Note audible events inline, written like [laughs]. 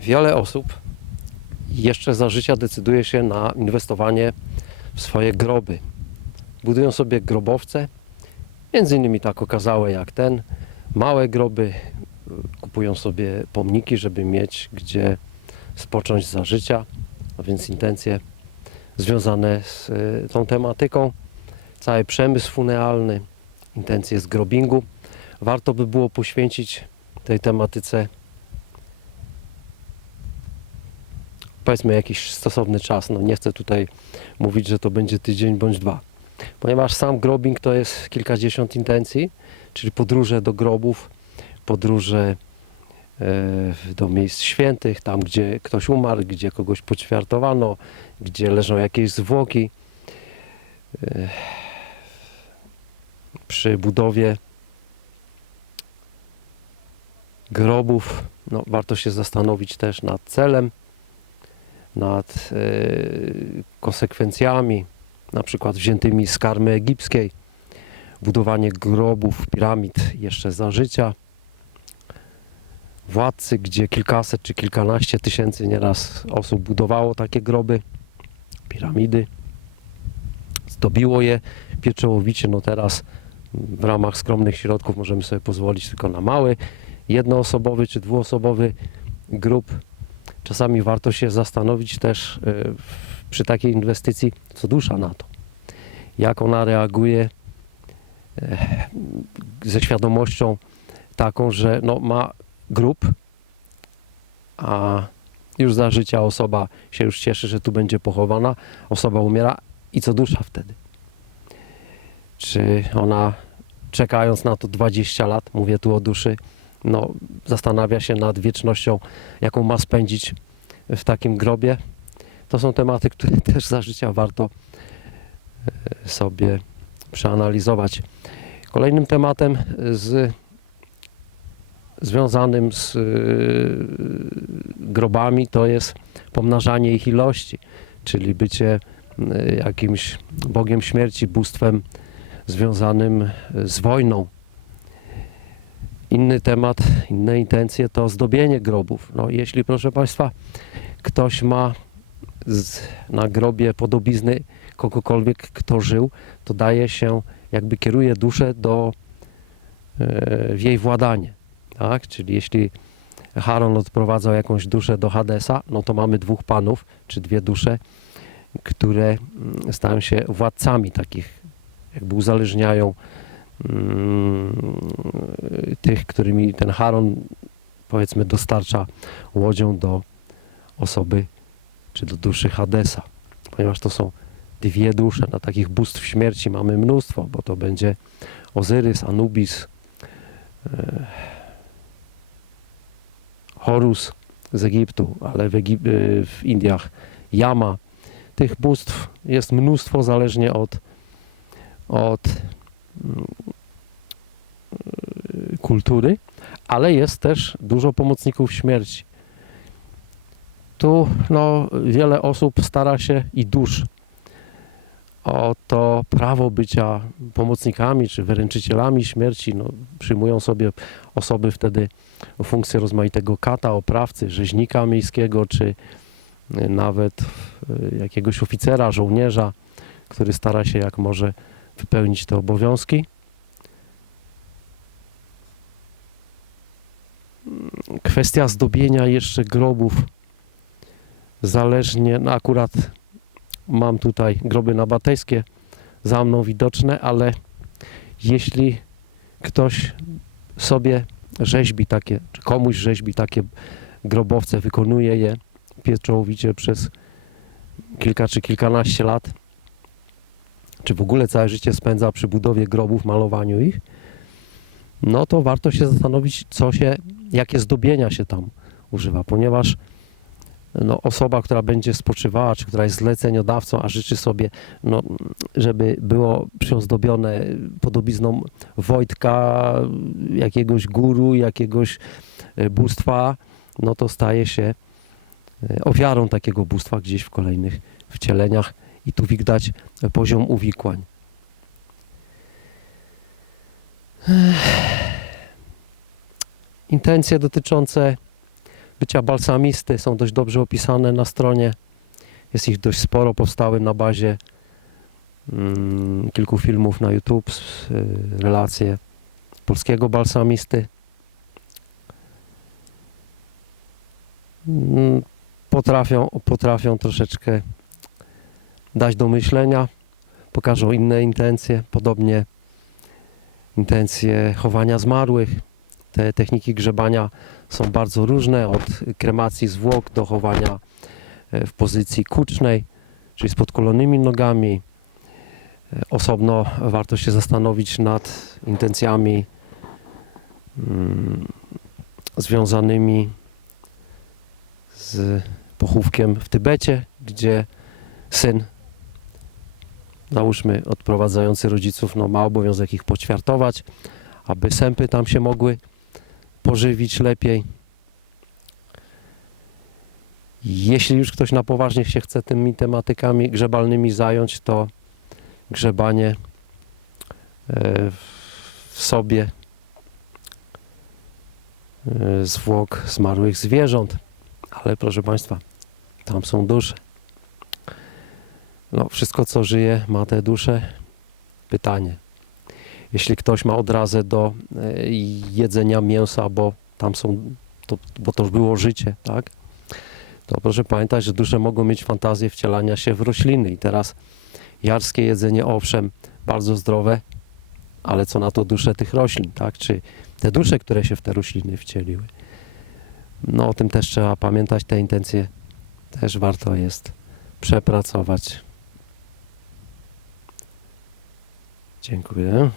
Wiele osób jeszcze za życia decyduje się na inwestowanie w swoje groby. Budują sobie grobowce, między innymi tak okazałe jak ten, małe groby, kupują sobie pomniki, żeby mieć gdzie spocząć za życia, a więc intencje związane z y, tą tematyką, cały przemysł funealny, intencje z grobingu. Warto by było poświęcić tej tematyce powiedzmy jakiś stosowny czas. No nie chcę tutaj mówić, że to będzie tydzień bądź dwa. Ponieważ sam grobing to jest kilkadziesiąt intencji, czyli podróże do grobów, podróże e, do miejsc świętych, tam gdzie ktoś umarł, gdzie kogoś poćwiartowano, gdzie leżą jakieś zwłoki. E, Przy budowie grobów no, warto się zastanowić też nad celem, nad e, konsekwencjami, na przykład wziętymi z karmy egipskiej, budowanie grobów, piramid jeszcze za życia, władcy, gdzie kilkaset czy kilkanaście tysięcy nieraz osób budowało takie groby, piramidy, zdobiło je pieczołowicie, no teraz w ramach skromnych środków możemy sobie pozwolić tylko na mały, jednoosobowy czy dwuosobowy grób. Czasami warto się zastanowić też w- przy takiej inwestycji, co dusza na to. Jak ona reaguje e, ze świadomością taką, że no, ma grób, a już za życia osoba się już cieszy, że tu będzie pochowana, osoba umiera i co dusza wtedy? Czy ona czekając na to 20 lat, mówię tu o duszy, no, zastanawia się nad wiecznością, jaką ma spędzić w takim grobie. To są tematy, które [laughs] też za życia warto e, sobie przeanalizować. Kolejnym tematem z, związanym z e, grobami to jest pomnażanie ich ilości, czyli bycie e, jakimś Bogiem śmierci, bóstwem związanym z wojną. Inny temat, inne intencje to zdobienie grobów. No, jeśli, proszę Państwa, ktoś ma z, na grobie podobizny kogokolwiek, kto żył, to daje się, jakby kieruje duszę do, e, w jej władanie. Tak? Czyli jeśli Charon odprowadzał jakąś duszę do Hadesa, no to mamy dwóch panów, czy dwie dusze, które mm, stają się władcami takich, jakby uzależniają tych, którymi ten Charon powiedzmy dostarcza łodzią do osoby czy do duszy Hadesa, ponieważ to są dwie dusze, na takich bóstw śmierci mamy mnóstwo, bo to będzie Ozyrys, Anubis, e, Horus z Egiptu, ale w, Egip- e, w Indiach Yama. Tych bóstw jest mnóstwo zależnie od, od mm, kultury, ale jest też dużo pomocników śmierci. Tu no, wiele osób stara się i dusz o to prawo bycia pomocnikami czy wyręczycielami śmierci. No, przyjmują sobie osoby wtedy funkcję rozmaitego kata, oprawcy, rzeźnika miejskiego, czy y, nawet y, jakiegoś oficera, żołnierza, który stara się jak może wypełnić te obowiązki. Kwestia zdobienia jeszcze grobów zależnie, no akurat mam tutaj groby nabatejskie za mną widoczne, ale jeśli ktoś sobie rzeźbi takie, czy komuś rzeźbi takie grobowce, wykonuje je pieczołowicie przez kilka czy kilkanaście lat, czy w ogóle całe życie spędza przy budowie grobów, malowaniu ich, no to warto się zastanowić, co się, jakie zdobienia się tam używa, ponieważ no, osoba, która będzie spoczywała, czy która jest zleceniodawcą, a życzy sobie, no, żeby było przyozdobione podobizną Wojtka, jakiegoś guru, jakiegoś e, bóstwa, no to staje się e, ofiarą takiego bóstwa gdzieś w kolejnych wcieleniach i tu widać poziom uwikłań. Intencje dotyczące bycia balsamisty są dość dobrze opisane na stronie. Jest ich dość sporo, powstały na bazie mm, kilku filmów na YouTube, y, relacje polskiego balsamisty. Mm, Potrafią, potrafią troszeczkę dać do myślenia, pokażą inne intencje, podobnie intencje chowania zmarłych. Te techniki grzebania są bardzo różne, od kremacji zwłok do chowania e, w pozycji kucznej, czyli z podkulonymi nogami. E, Osobno warto się zastanowić nad intencjami mm, związanymi z pochówkiem w Tybecie, gdzie syn, załóżmy odprowadzający rodziców, no, ma obowiązek ich poćwiartować, aby sępy tam się mogły pożywić lepiej. Jeśli już ktoś na poważnie się chce tymi tematykami grzebalnymi zająć, to grzebanie e, w sobie e, zwłok zmarłych zwierząt. Ale proszę Państwa, tam są dusze. No, wszystko co żyje ma te dusze. Pytanie. Jeśli ktoś ma odrazę do e, jedzenia mięsa, bo tam są, to, bo to już było życie, tak? To proszę pamiętać, że dusze mogą mieć fantazję wcielania się w rośliny. I teraz jarskie jedzenie, owszem, bardzo zdrowe, ale co na to dusze tych roślin, tak? Czy te dusze, które się w te rośliny wcieliły. No o tym też trzeba pamiętać, te intencje też warto jest przepracować. Dziękuję.